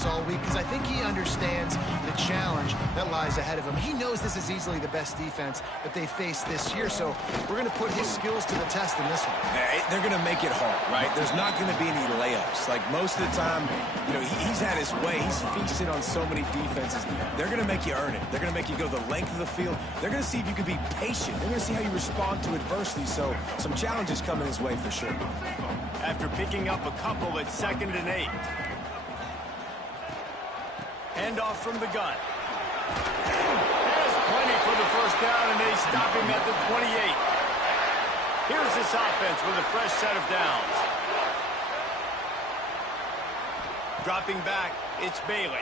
this all week because I think he understands the challenge that lies ahead of him. He knows this is easily the best defense that they face this year, so we're going to put his skills to the test in this one. They're going to make it hard, right? There's not going to be any layups. Like most of the time, you know, he's had his way. He's feasted on so many defenses. They're going to make you earn it. They're going to make you go the length of the field. They're going to see if you can be patient. They're going to see how you respond to adversity. So some challenges coming his way for sure. After picking up a couple at 2nd and 8. Handoff from the gun. Has plenty for the first down, and they stop him at the 28. Here's this offense with a fresh set of downs. Dropping back, it's Bailey.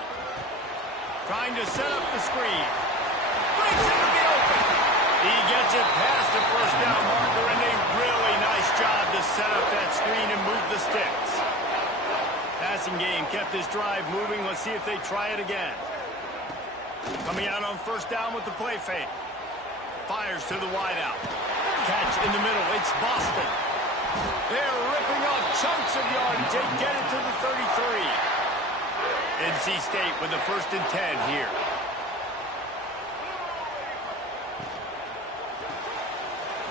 Trying to set up the screen. Breaks into the open. He gets it past the first down marker, and a really nice job to set up that screen and move the sticks. Passing game kept this drive moving. Let's see if they try it again. Coming out on first down with the play fake. Fires to the wideout. Catch in the middle. It's Boston. They're ripping off chunks of yardage. They get it to the 33. NC State with the 1st and 10 here.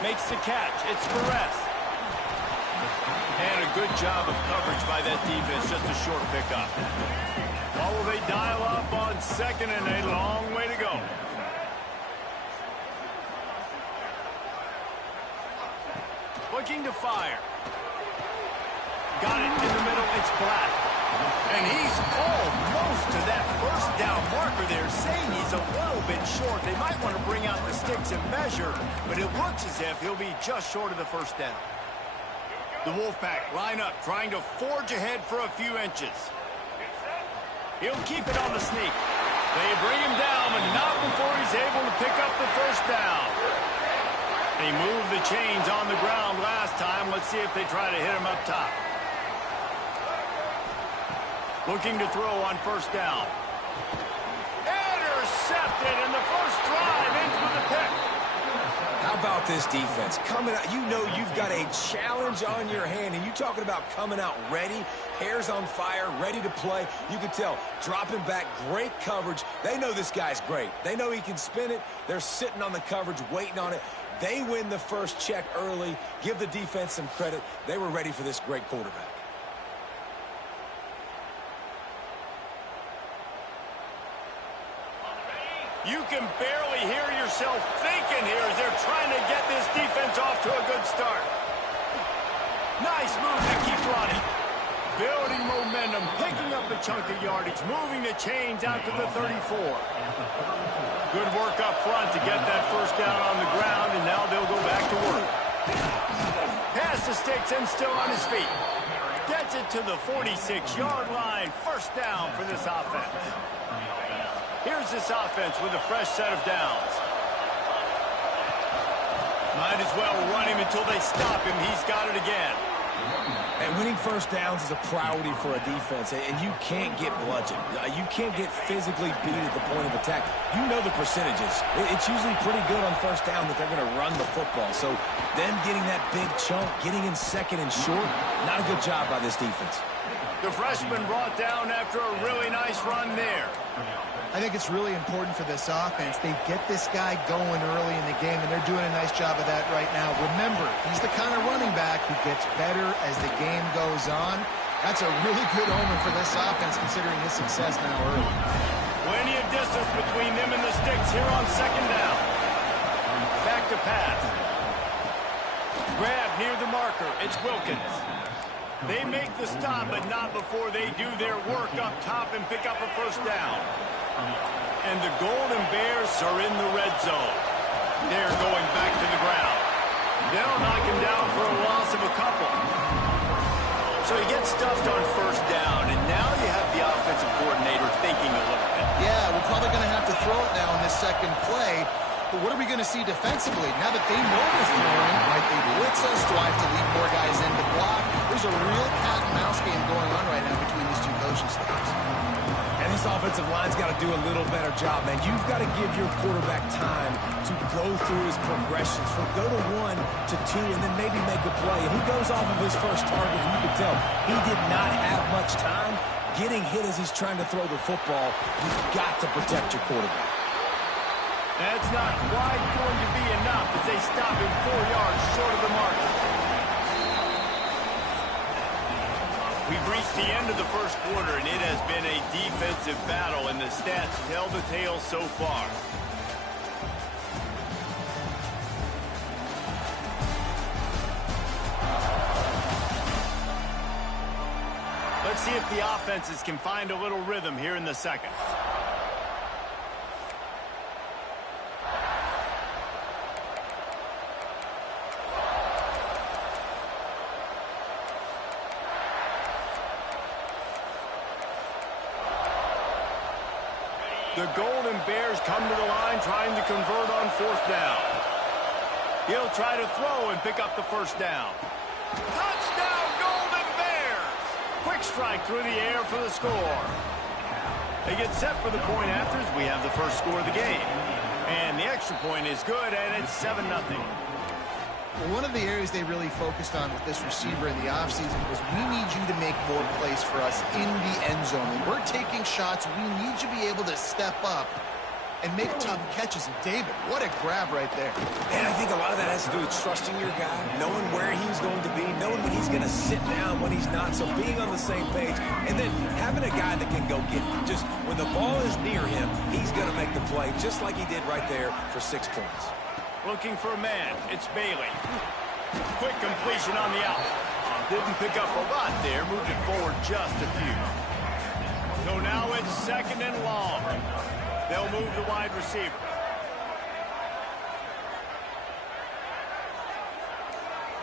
Makes the catch. It's Perez. And a good job of coverage by that defense. Just a short pickup. Well, will they dial up on 2nd and 8? Long way to go. Looking to fire. Got it in the middle. It's Black. And he's almost to that first down marker there, saying he's a little bit short. They might want to bring out the sticks and measure, but it looks as if he'll be just short of the first down. The Wolfpack line up, trying to forge ahead for a few inches. He'll keep it on the sneak. They bring him down, but not before he's able to pick up the first down. They moved the chains on the ground last time. Let's see if they try to hit him up top. Looking to throw on first down. Intercepted, and the first drive ends with a pick. How about this defense? Coming out, you know you've got a challenge on your hand, and you talking about coming out ready, hairs on fire, ready to play. You can tell, dropping back, great coverage. They know this guy's great. They know he can spin it. They're sitting on the coverage, waiting on it. They win the first check early. Give the defense some credit. They were ready for this great quarterback. You can barely hear yourself thinking here as they're trying to get this defense off to a good start. Nice move to keep running. Building momentum, picking up a chunk of yardage, moving the chains out to the 34. Good work up front to get that first down on the ground, and now they'll go back to work. Pass the sticks and still on his feet. Gets it to the 46-yard line. First down for this offense. Here's this offense with a fresh set of downs. Might as well run him until they stop him. He's got it again. And winning first downs is a priority for a defense, and you can't get bludgeoned. You can't get physically beat at the point of attack. You know the percentages. It's usually pretty good on first down that they're going to run the football. So them getting that big chunk, getting in 2nd and short, not a good job by this defense. The freshman brought down after a really nice run there. I think it's really important for this offense. They get this guy going early in the game, and they're doing a nice job of that right now. Remember, he's the kind of running back who gets better as the game goes on. That's a really good omen for this offense, considering his success now early. Plenty of distance between them and the sticks here on 2nd down. Back to pass. Grab near the marker. It's Wilkins. They make the stop, but not before they do their work up top and pick up a first down. And the Golden Bears are in the red zone. They're going back to the ground. They'll knock him down for a loss of a couple. So he gets stuffed on first down, and now you have the offensive coordinator thinking a little bit. Yeah, we're probably going to have to throw it now in this second play. But what are we going to see defensively? Now that they know we're throwing, right, they blitz us, strive to lead more guys in the block. There's a real cat and mouse game going on right now between these two coaching staffs. And this offensive line's got to do a little better job, man. You've got to give your quarterback time to go through his progressions, from go to 1 to 2, and then maybe make a play. And he goes off of his first target, and you can tell he did not have much time. getting hit as he's trying to throw the football. You've got to protect your quarterback. That's not quite going to be enough as they stop him 4 yards short of the mark. We've reached the end of the first quarter, and it has been a defensive battle, and the stats tell the tale so far. Let's see if the offenses can find a little rhythm here in the second. The Golden Bears come to the line trying to convert on 4th down. He'll try to throw and pick up the first down. Touchdown, Golden Bears! Quick strike through the air for the score. They get set for the point afters. We have the first score of the game. And the extra point is good, and it's 7-0. Well, one of the areas they really focused on with this receiver in the offseason was we need you to make more plays for us in the end zone. When we're taking shots, we need you to be able to step up and make tough catches. And David, what a grab right there. And I think a lot of that has to do with trusting your guy, knowing where he's going to be, knowing when he's going to sit down, when he's not, so being on the same page, and then having a guy that can go get it. Just when the ball is near him, he's going to make the play, just like he did right there for 6 points. Looking for a man. It's Bailey. Quick completion on the out. Didn't pick up a lot there. Moved it forward just a few. So now it's 2nd and long. They'll move the wide receiver.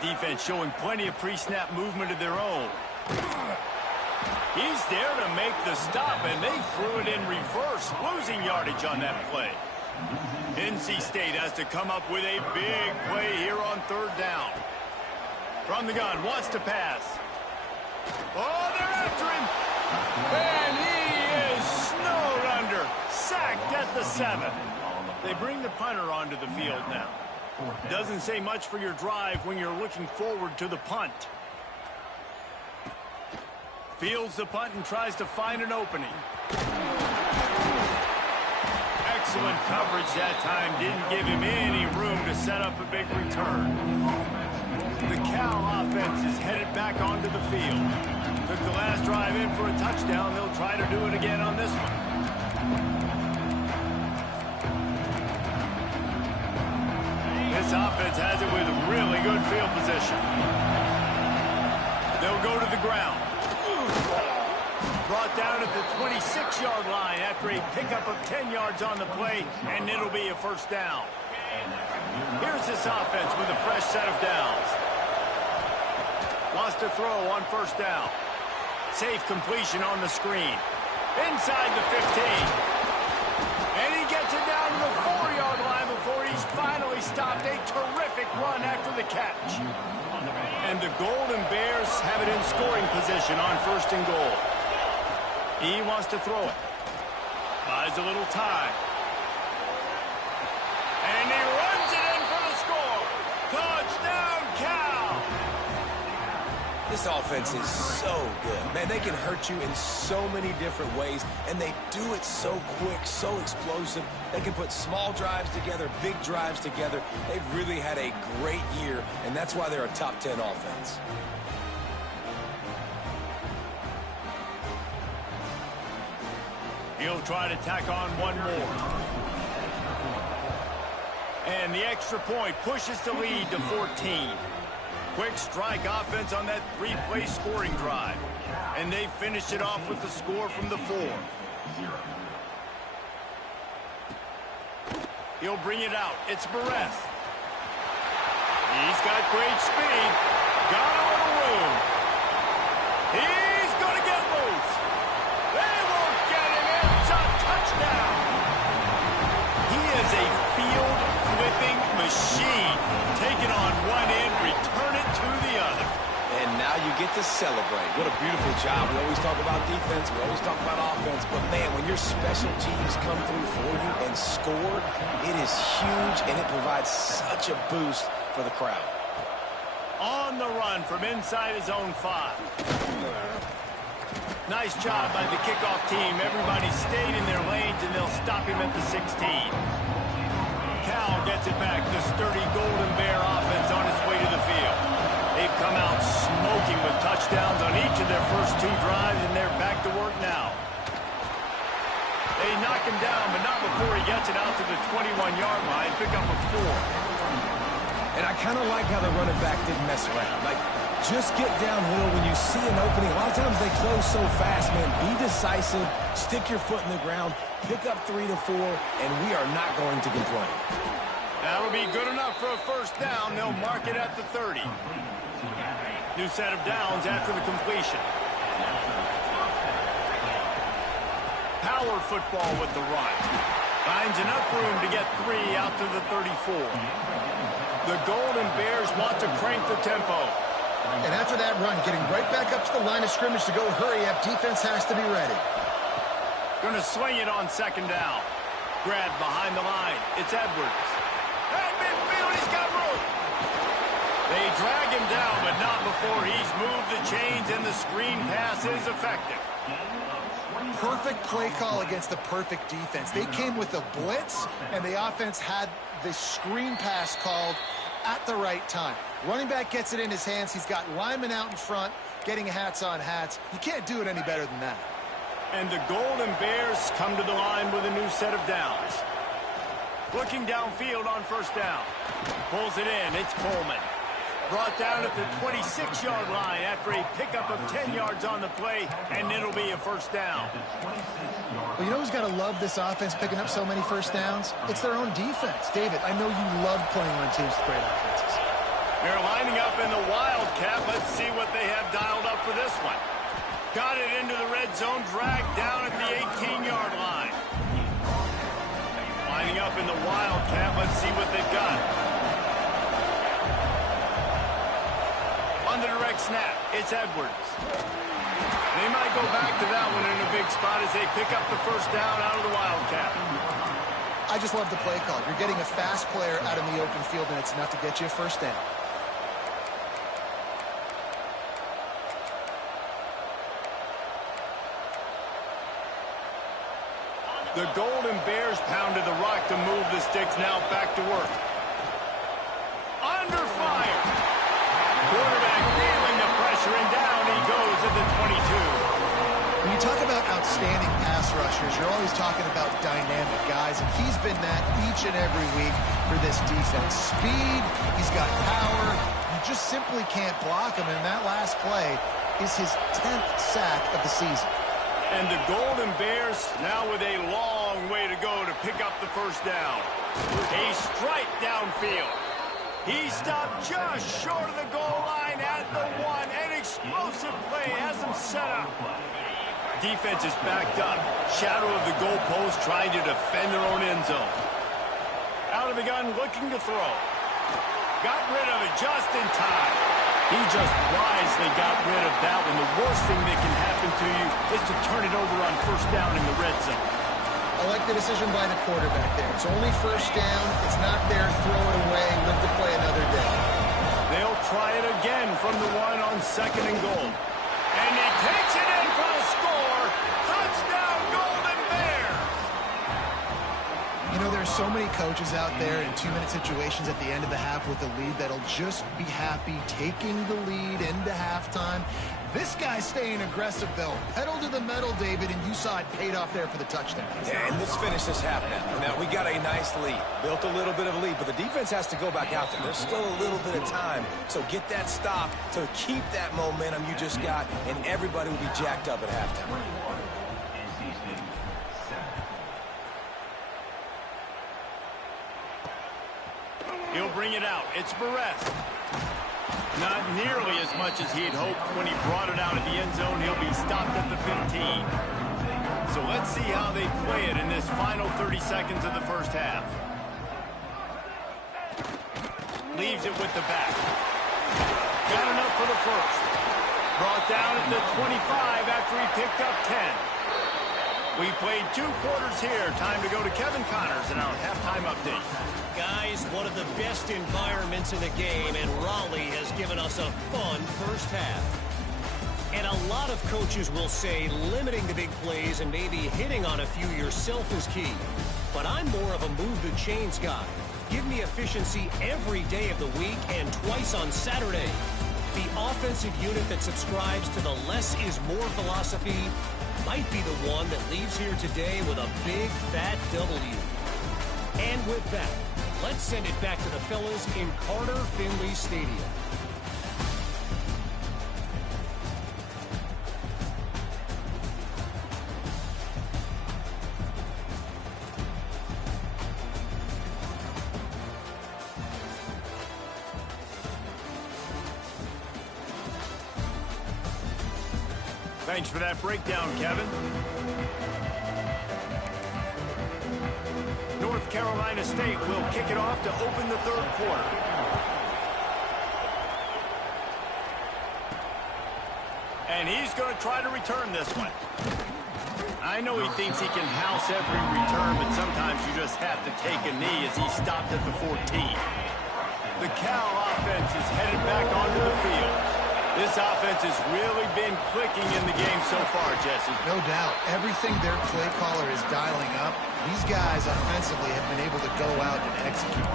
Defense showing plenty of pre-snap movement of their own. He's there to make the stop, and they threw it in reverse, losing yardage on that play. NC State has to come up with a big play here on 3rd down. From the gun, wants to pass. Oh, they're after him. And he is snowed under. Sacked at the 7. They bring the punter onto the field now. Doesn't say much for your drive when you're looking forward to the punt. Fields the punt and tries to find an opening. Excellent coverage that time. Didn't give him any room to set up a big return. The Cal offense is headed back onto the field. Took the last drive in for a touchdown. They'll try to do it again on this one. This offense has it with really good field position. They'll go to the ground. Brought down at the 26-yard line after a pickup of 10 yards on the play, and it'll be a first down. Here's this offense with a fresh set of downs. Wants to throw on 1st down. Safe completion on the screen. Inside the 15. And he gets it down to the 4-yard line before he's finally stopped. A terrific run after the catch. And the Golden Bears have it in scoring position on 1st and goal. He wants to throw it. Buys a little time. And he runs it in for the score. Touchdown, Cal! This offense is so good. Man, they can hurt you in so many different ways, and they do it so quick, so explosive. They can put small drives together, big drives together. They've really had a great year, and that's why they're a top 10 offense. He'll try to tack on one more. And the extra point pushes the lead to 14. Quick strike offense on that 3-play scoring drive. And they finished it off with the score from the 4. He'll bring it out. It's Barres. He's got great speed. Got a little room. He's going to get loose. They won't get him. It's a touchdown. He is a field-flipping machine. Take it on one end, return it to the other. And now you get to celebrate. What a beautiful job. We always talk about defense. We always talk about offense. But, man, when your special teams come through for you and score, it is huge, and it provides such a boost for the crowd. On the run from inside his own 5. Nice job by the kickoff team. Everybody stayed in their lanes, and they'll stop him at the 16. Cal gets it back. The sturdy Golden Bear offense on its way to the field. They've come out smoking with touchdowns on each of their first 2 drives, and they're back to work now. They knock him down, but not before he gets it out to the 21-yard line. Pick up a 4. And I kind of like how the running back didn't mess around. Like, just get downhill when you see an opening. A lot of times they close so fast, man. Be decisive, stick your foot in the ground, pick up 3 to 4, and we are not going to complain. That'll be good enough for a first down. They'll mark it at the 30. New set of downs after the completion. Power football with the run. Finds enough room to get 3 out to the 34. The Golden Bears want to crank the tempo. And after that run, getting right back up to the line of scrimmage to go hurry up, defense has to be ready. Going to swing it on second down. Grab behind the line. It's Edwards. At midfield, he's got room. They drag him down, but not before he's moved the chains, and the screen pass is effective. Perfect play call against the perfect defense. They came with a blitz, and the offense had the screen pass called at the right time. Running back gets it in his hands. He's got linemen out in front, getting hats on hats. You can't do it any better than that. And the Golden Bears come to the line with a new set of downs. Looking downfield on first down. Pulls it in. It's Coleman. Brought down at the 26-yard line after a pickup of 10 yards on the play, and it'll be a first down. Well, you know who's got to love this offense picking up so many first downs? It's their own defense. David, I know you love playing on teams with great offenses. They're lining up in the Wildcat. Let's see what they have dialed up for this one. Got it into the red zone, dragged down at the 18-yard line. Lining up in the Wildcat. Let's see what they've got. On the direct snap, it's Edwards. They might go back to that one in a big spot as they pick up the first down out of the Wildcat. I just love the play call. You're getting a fast player out in the open field, and it's enough to get you a first down. The Golden Bears pounded the rock to move the sticks. Now back to work. Under fire. Quarterback feeling the pressure, and down he goes at the 22. When you talk about outstanding pass rushers, you're always talking about dynamic guys, and he's been that each and every week for this defense. Speed, he's got power. You just simply can't block him, and that last play is his 10th sack of the season. And the Golden Bears now with a long way to go to pick up the first down. A strike downfield. He stopped just short of the goal line at the 1. An explosive play has him set up. Defense is backed up. Shadow of the goalpost trying to defend their own end zone. Out of the gun, looking to throw. Got rid of it just in time. He just wisely got rid of that one. The worst thing that can happen to you is to turn it over on first down in the red zone. I like the decision by the quarterback there. It's only first down. It's not there. Throw it away. Live to play another day. They'll try it again from the 1 on second and goal. And he takes it in for the score. Touchdown, Golden Bears! You know, there's so many coaches out there in 2-minute situations at the end of the half with the lead that'll just be happy taking the lead into halftime. This guy's staying aggressive, though. Pedal to the metal, David, and you saw it paid off there for the touchdown. Yeah, and let's finish this half now. Now, we got a nice lead. Built a little bit of a lead, but the defense has to go back out there. There's still a little bit of time. So get that stop to keep that momentum you just got, and everybody will be jacked up at halftime. He'll bring it out. It's Barres. Not nearly as much as he'd hoped when he brought it out of the end zone. He'll be stopped at the 15. So let's see how they play it in this final 30 seconds of the first half. Leaves it with the back. Got enough for the first. Brought down at the 25 after he picked up 10. We've played 2 quarters here. Time to go to Kevin Connors in our halftime update. Guys, one of the best environments in the game, and Raleigh has given us a fun first half. And a lot of coaches will say limiting the big plays and maybe hitting on a few yourself is key. But I'm more of a move the chains guy. Give me efficiency every day of the week and twice on Saturday. The offensive unit that subscribes to the less is more philosophy might be the one that leaves here today with a big fat W. And with that, let's send it back to the fellas in Carter Finley Stadium. Thanks for that breakdown, Kevin. North Carolina State will kick it off to open the third quarter. And he's going to try to return this one. I know he thinks he can house every return, but sometimes you just have to take a knee as he stopped at the 14. The Cal offense is headed back onto the field. This offense has really been clicking in the game so far, Jesse. No doubt. Everything their play caller is dialing up, these guys offensively have been able to go out and execute.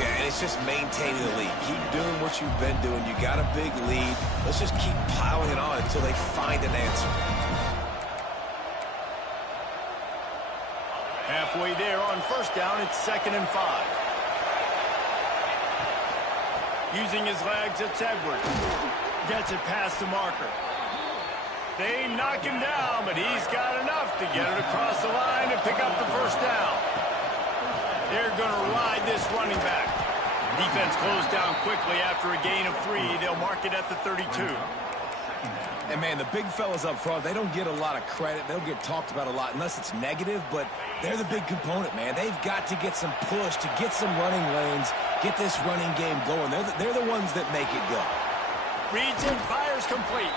Yeah, and it's just maintaining the lead. Keep doing what you've been doing. You got a big lead. Let's just keep piling it on until they find an answer. Halfway there on first down, it's 2nd and 5. Using his legs, it's Edwards. Gets it past the marker. They knock him down, but he's got enough to get it across the line and pick up the first down. They're going to ride this running back. Defense closed down quickly after a gain of 3. They'll mark it at the 32. And, man, the big fellas up front, they don't get a lot of credit. They don't get talked about a lot unless it's negative, but they're the big component, man. They've got to get some push, to get some running lanes, get this running game going. They're the ones that make it go. Reads it, fires complete.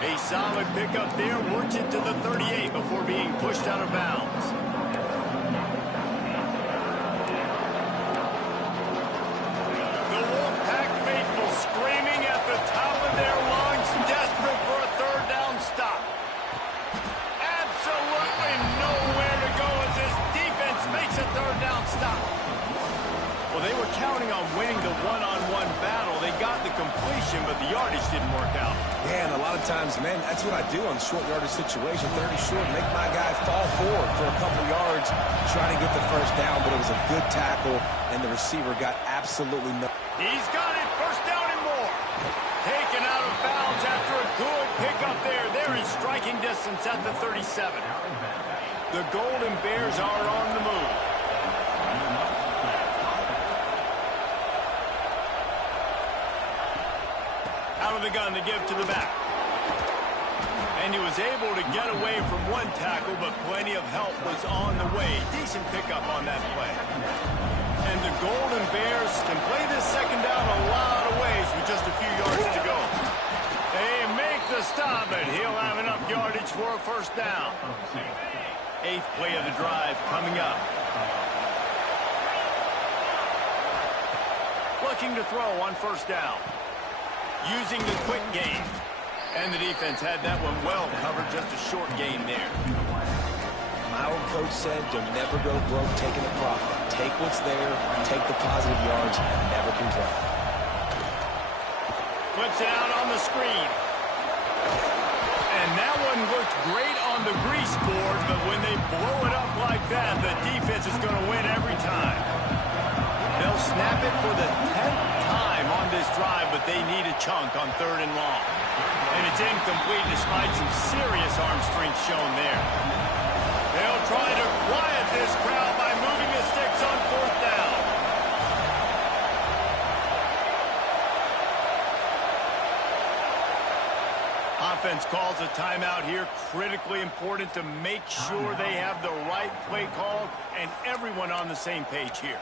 A solid pickup there, works it to the 38 before being pushed out of bounds. The Wolfpack faithful screaming at the top of their lungs, desperate for a third down stop. Absolutely nowhere to go as this defense makes a third down stop. Well, they were counting on winning the one-on-one battle. They got the completion, but the yardage didn't work out. Yeah, and a lot of times, man, that's what I do on short yardage situation. 30 short, make my guy fall forward for a couple yards, try to get the first down, but it was a good tackle, and the receiver got absolutely no. He's got it, first down and more. Taken out of bounds after a good pickup there. They're in striking distance at the 37. The Golden Bears are on the move. Out of the gun to give to the back. And he was able to get away from one tackle, but plenty of help was on the way. Decent pickup on that play. And the Golden Bears can play this second down a lot of ways with just a few yards to go. They make the stop, but he'll have enough yardage for a first down. 8th play of the drive coming up. Looking to throw on first down. Using the quick game. And the defense had that one well covered, just a short gain there. My old coach said, you'll never go broke taking a profit. Take what's there, take the positive yards, and never complain. Flips it out on the screen. And that one looked great on the grease board, but when they blow it up like that, the defense is going to win every time. They'll snap it for the 10th time on this drive, but they need a chunk on 3rd and long. And it's incomplete despite some serious arm strength shown there. They'll try to quiet this crowd by moving the sticks on 4th down. Offense calls a timeout here. Critically important to make sure they have the right play call and everyone on the same page here.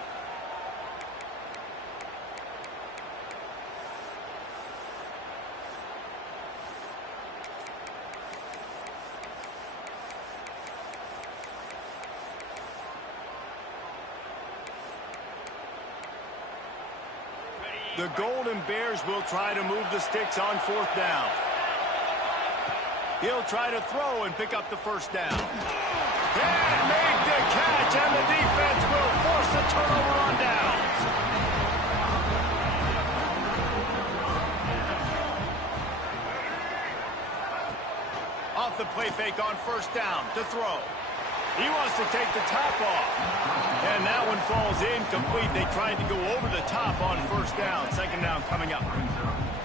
The Golden Bears will try to move the sticks on 4th down. He'll try to throw and pick up the first down. And made the catch, and the defense will force a turnover on downs. Off the play fake on first down to throw. He wants to take the top off. And that one falls incomplete. They tried to go over the top on first down. Second down coming up.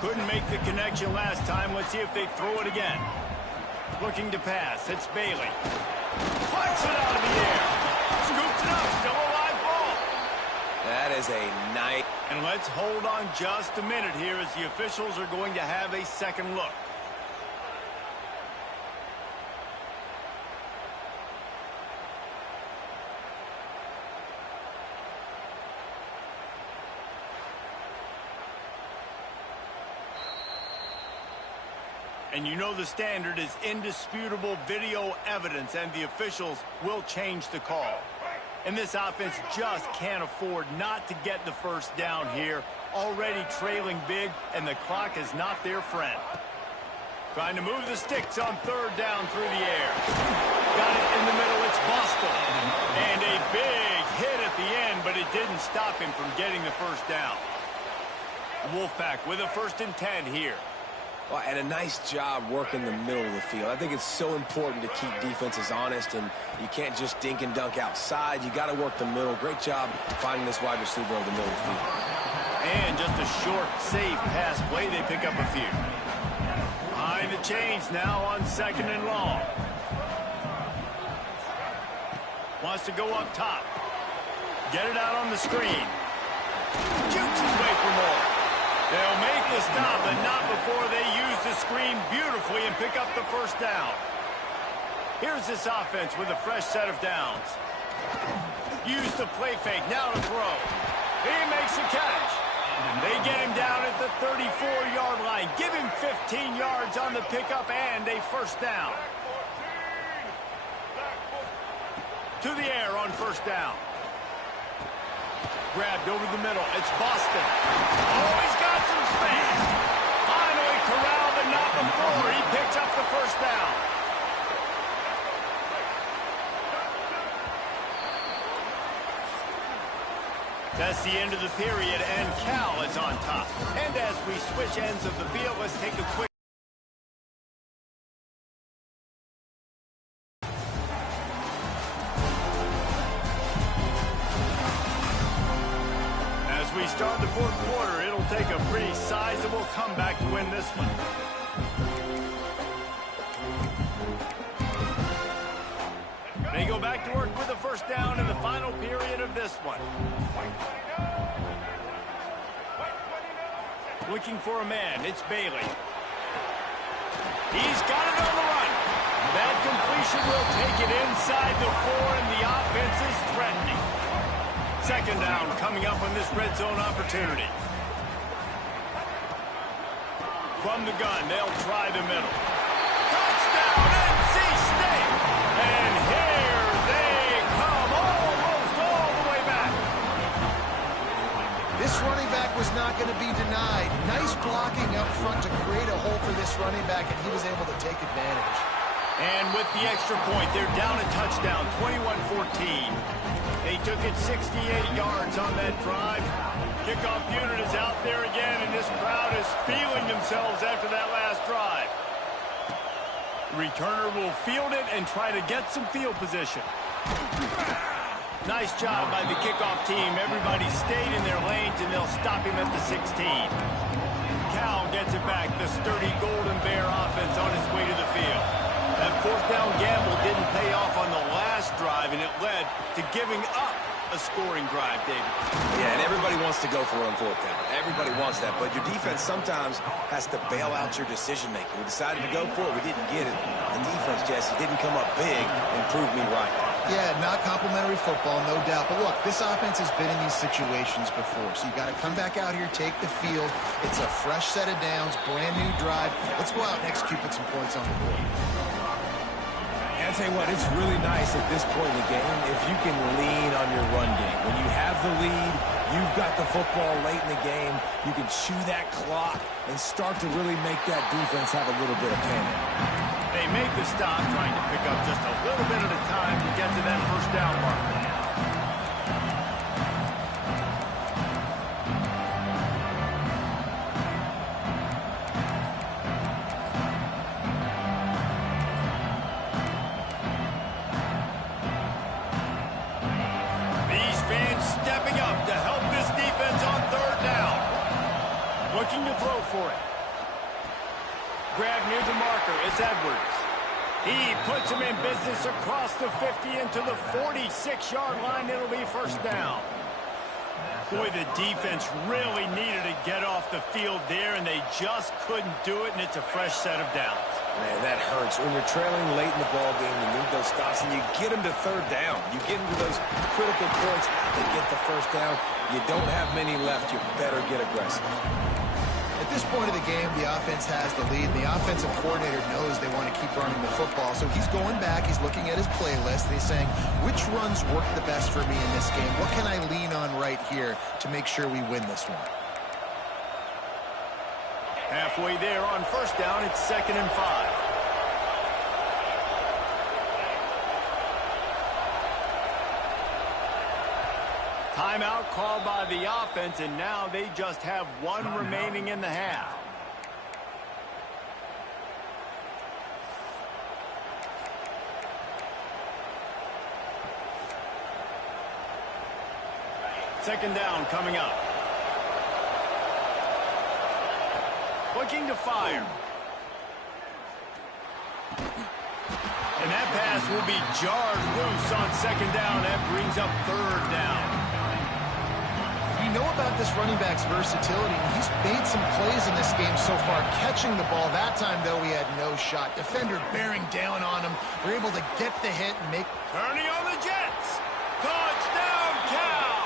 Couldn't make the connection last time. Let's see if they throw it again. Looking to pass. It's Bailey. Flies it out of the air. Scoops it up. Still a live ball. That is a nice. And let's hold on just a minute here as the officials are going to have a second look. And you know the standard is indisputable video evidence, and the officials will change the call. And this offense just can't afford not to get the first down here. Already trailing big, and the clock is not their friend. Trying to move the sticks on third down through the air. Got it in the middle, it's Boston. And a big hit at the end, but it didn't stop him from getting the first down. Wolfpack with a 1st and 10 here. Well, and a nice job working the middle of the field. I think it's so important to keep defenses honest, and you can't just dink and dunk outside. You got to work the middle. Great job finding this wide receiver over the middle of the field. And just a short, safe pass play. They pick up a few. Behind the chains now on 2nd and long. Wants to go up top. Get it out on the screen. Shoots his way for more. They'll make the stop, but not before they use the screen beautifully and pick up the first down. Here's this offense with a fresh set of downs. Use the play fake, now to throw. He makes a catch. They get him down at the 34-yard line. Give him 15 yards on the pickup and a first down. To the air on first down. Grabbed over the middle. It's Boston. Oh, he's got some space. Finally corralled, but not before. He picks up the first down. That's the end of the period, and Cal is on top. And as we switch ends of the field, let's take a quick. We start the 4th quarter. It'll take a pretty sizable comeback to win this one. They go back to work with the first down in the final period of this one. Looking for a man. It's Bailey. He's got it on the run. That completion will take it inside the 4, and the offense is threatening. 2nd down coming up on this red zone opportunity. From the gun, they'll try the middle. Touchdown, NC State! And here they come, almost all the way back. This running back was not going to be denied. Nice blocking up front to create a hole for this running back, and he was able to take advantage. And with the extra point, they're down a touchdown, 21-14. They took it 68 yards on that drive. Kickoff unit is out there again, and this crowd is feeling themselves after that last drive. Returner will field it and try to get some field position. Nice job by the kickoff team. Everybody stayed in their lanes, and they'll stop him at the 16. Cal gets it back. The sturdy Golden Bear offense on its way to the field. That 4th down gamble didn't pay off on the last drive, and it led to giving up a scoring drive, David. Yeah, and everybody wants to go for it on 4th down. Everybody wants that, but your defense sometimes has to bail out your decision-making. We decided to go for it. We didn't get it. The defense, Jesse, didn't come up big and prove me right. Yeah, not complimentary football, no doubt. But look, this offense has been in these situations before, so you got to come back out here, take the field. It's a fresh set of downs, brand new drive. Let's go out and execute, put some points on the board. And I'll tell you what, it's really nice at this point in the game if you can lean on your run game. When you have the lead, you've got the football late in the game, you can chew that clock and start to really make that defense have a little bit of panic. They they make the stop, trying to pick up just a little bit at a time to get to that first down mark. These fans stepping up to help this defense on third down. Looking to throw for it. Grab near the marker. It's Edwards. He puts him in business across the 50 into the 46-yard line. It'll be first down. Boy, the defense really needed to get off the field there, and they just couldn't do it, and it's a fresh set of downs. Man, that hurts. When you're trailing late in the ball game, you need those stops, and you get them to third down. You get into those critical points and get the first down. You don't have many left. You better get aggressive. At this point of the game, the offense has the lead, and the offensive coordinator knows they want to keep running the football. So he's going back, he's looking at his playlist, and he's saying, which runs work the best for me in this game? What can I lean on right here to make sure we win this one? Halfway there on first down, it's 2nd and 5. Timeout called by the offense, and now they just have one remaining in the half. Second down coming up. Looking to fire. And that pass will be jarred loose on second down. That brings up third down. You know about this running back's versatility, and he's made some plays in this game so far, catching the ball. That time, though, he had no shot. Defender bearing down on him. They're able to get the hit and make... Turning on the Jets. Touchdown, Cal!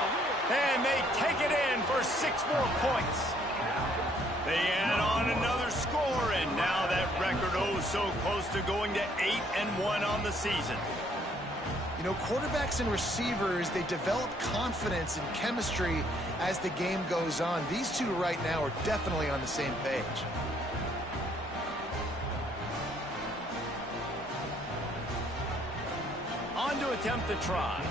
And they take it in for 6 more points. They add on another score, and now that record so close to going to 8-1 on the season. You know, quarterbacks and receivers, they develop confidence and chemistry as the game goes on. These two right now are definitely on the same page. On to attempt the try.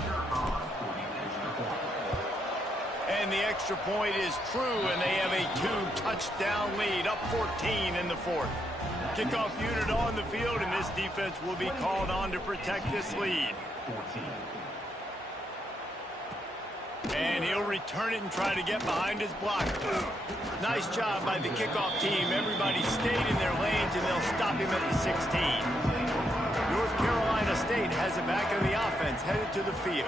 And the extra point is true, and they have a 2-touchdown lead, up 14 in the 4th. Kickoff unit on the field, and this defense will be called on to protect this lead. And he'll return it and try to get behind his blocker. Nice job by the kickoff team. Everybody stayed in their lanes, and they'll stop him at the 16. North Carolina State has it back on the offense, headed to the field.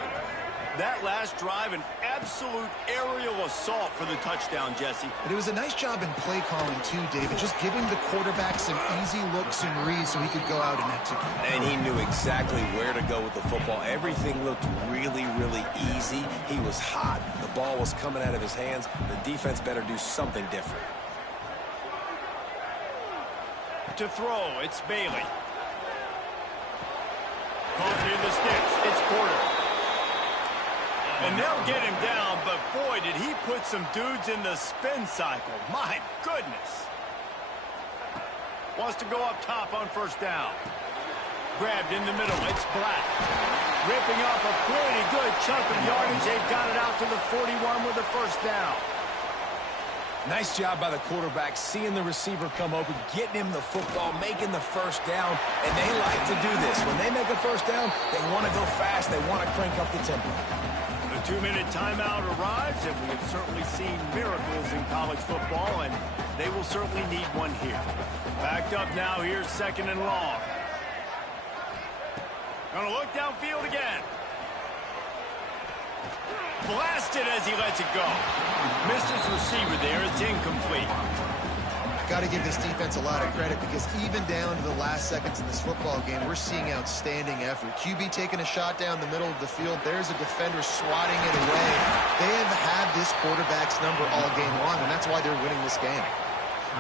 That last drive, an absolute aerial assault for the touchdown, Jesse. But it was a nice job in play calling, too, David. Just giving the quarterback some easy looks and reads so he could go out and execute. And he knew exactly where to go with the football. Everything looked really, really easy. He was hot. The ball was coming out of his hands. The defense better do something different. To throw, it's Bailey. Caught near the sticks. It's Porter. And they'll get him down, but boy, did he put some dudes in the spin cycle. My goodness. Wants to go up top on first down. Grabbed in the middle. It's Black. Ripping off a pretty good chunk of yardage. They've got it out to the 41 with the first down. Nice job by the quarterback, seeing the receiver come open, getting him the football, making the first down, and they like to do this. When they make a first down, they want to go fast. They want to crank up the tempo. The 2-minute timeout arrives, and we have certainly seen miracles in college football, and they will certainly need one here. Backed up now, here's 2nd and long. Gonna look downfield again. Blasted as he lets it go. Missed his receiver there. It's incomplete. Got to give this defense a lot of credit because even down to the last seconds in this football game, we're seeing outstanding effort. QB taking a shot down the middle of the field. There's a defender swatting it away. They have had this quarterback's number all game long, and that's why they're winning this game.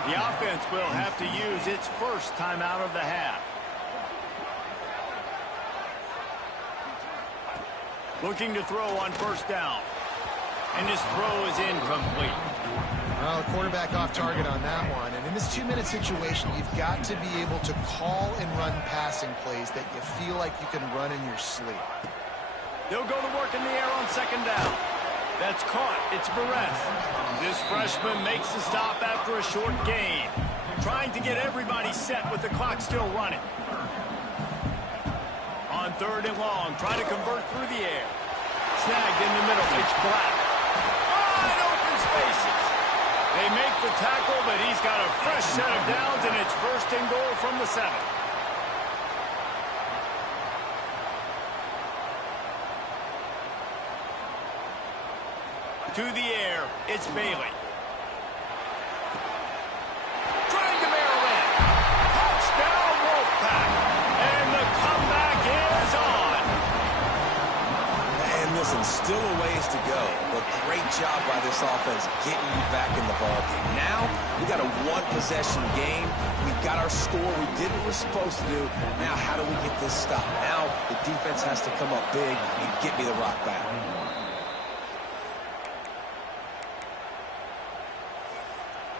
The offense will have to use its first timeout of the half. Looking to throw on first down. And his throw is incomplete. Well, the quarterback off target on that one. And in this 2-minute situation, you've got to be able to call and run passing plays that you feel like you can run in your sleep. They'll go to work in the air on second down. That's caught. It's Perez. This freshman makes the stop after a short gain. Trying to get everybody set with the clock still running. On third and long, try to convert through the air. Snagged in the middle. It's Black. Wide open spaces. They make the tackle, but he's got a fresh set of downs, and it's first and goal from the 7. To the air, it's Bailey. Trying to barrel in. Touchdown, Wolfpack. And the comeback is on. And listen, still a ways to go, but great job by this offense getting you back in the ballgame. Now, we got a one-possession game. We got our score. We did what we're supposed to do. Now, how do we get this stop? Now, the defense has to come up big and get me the rock back.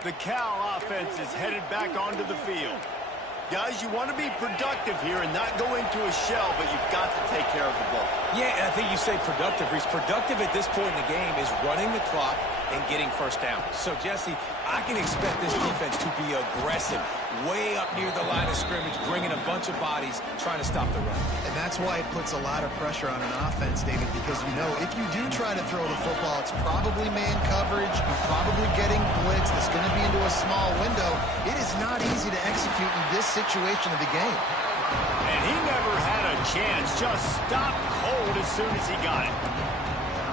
The Cal offense is headed back onto the field. Guys, you want to be productive here and not go into a shell, but you've got to take care of the ball. Yeah, and I think you say productive, Reese. Productive at this point in the game is running the clock and getting first down. So, Jesse, I can expect this defense to be aggressive, way up near the line of scrimmage, bringing a bunch of bodies, trying to stop the run. And that's why it puts a lot of pressure on an offense, David, because you know if you do try to throw the football, it's probably man coverage, you're probably getting blitz that's going to be into a small window. It is not easy to execute in this situation of the game. And he never had a chance, just stopped cold as soon as he got it.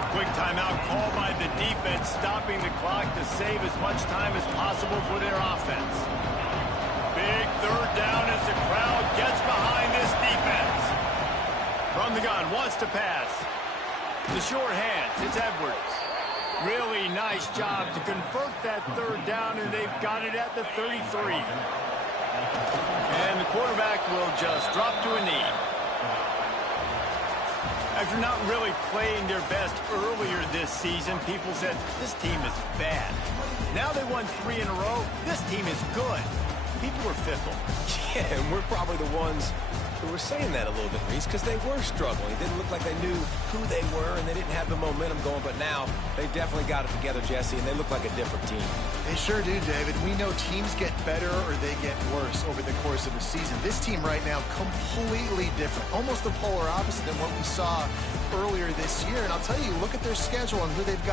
Quick timeout call by the defense, stopping the clock to save as much time as possible for their offense. Big third down as the crowd gets behind this defense. From the gun, wants to pass. The short hands, it's Edwards. Really nice job to convert that third down, and they've got it at the 33. And the quarterback will just drop to a knee. After not really playing their best earlier this season, people said, this team is bad. Now they won 3 in a row. This team is good. People were fickle. Yeah, and we're probably the ones who were saying that a little bit, Reese, because they were struggling. It didn't look like they knew who they were, and they didn't have the momentum going. But now they definitely got it together, Jesse, and they look like a different team. They sure do, David. We know teams get better or they get worse over the course of a season. This team right now, completely different. Almost the polar opposite than what we saw earlier this year. And I'll tell you, look at their schedule and who they've got